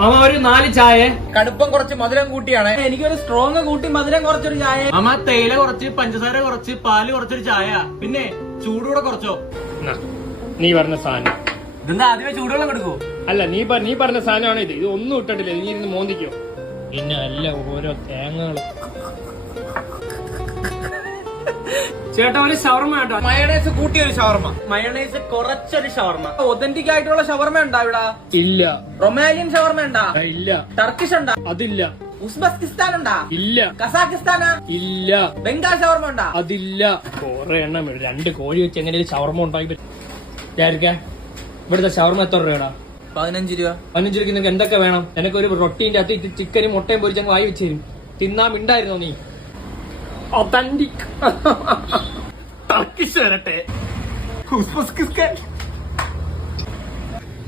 Mama ഒരു 4 ചായ. കടുപ്പം കുറച്ച് മധുരം കൂട്ടിയാണ്. എനിക്കൊരു സ്ട്രോങ് കൂട്ടി മധുരം കുറച്ചൊരു ചായ. മാമ തേയില കുറച്ച്, പഞ്ചസാര കുറച്ച്, പാല് കുറച്ചൊരു ചായ. പിന്നെ ചൂടുകൂടെ കുറച്ചോ. നീ പറഞ്ഞ സാധനം ഇതെന്താ ആദ്യമേ ചൂടുവെള്ളം കൊടുക്കൂ? അല്ല, നീ പറഞ്ഞ സാധനമാണ് ഇത്. ഇത് ഒന്നും ഇട്ടിട്ടില്ല. നീ ഇരുന്ന് മോന്തിക്കോ. പിന്നെ അല്ല ഓരോ തേങ്ങകള്. ചേട്ടാ ഒരു ഷവർമ കേട്ടോ. മയണൈസ് കൂട്ടിയൊരു ഷവർമ. മയണൈസ് കുറച്ചൊരു ഷവർമ. ഒതന്റിക് ആയിട്ടുള്ള ഷവർമ ഉണ്ടാ ഇവിടെ? ഇല്ല. റൊമാലിയൻ ഷവർമ ഉണ്ടാ? ഇല്ല. ടർക്കിഷ് ഉണ്ടാ? അതില്ല. ഉസ്ബെക്കിസ്ഥാൻ ഉണ്ടാ? ഇല്ല. കസാക്കിസ്ഥാനാ? ഇല്ല. ബംഗാൾ ഷവർമ ഉണ്ടാ? അതില്ല. കൊറേ എണ്ണം 2 കോഴി വെച്ച് എങ്ങനെ ഷവർമ ഉണ്ടാക്കി പറ്റും? ഇവിടുത്തെ ഷവർമ എത്ര രൂപയാടാ? 15 രൂപ. 15 രൂപയ്ക്ക് നിങ്ങൾക്ക് എന്തൊക്കെ വേണം? എനിക്കൊരു റൊട്ടീന്റെ അകത്ത് ചിക്കനും മുട്ടയും പൊരിച്ചങ്ങ് വായി വെച്ച് തരും. തിന്നാൻ മിണ്ടായിരുന്നോ നീ? ഒതന്റിക്. ടർക്കിഷ് വരട്ടെ.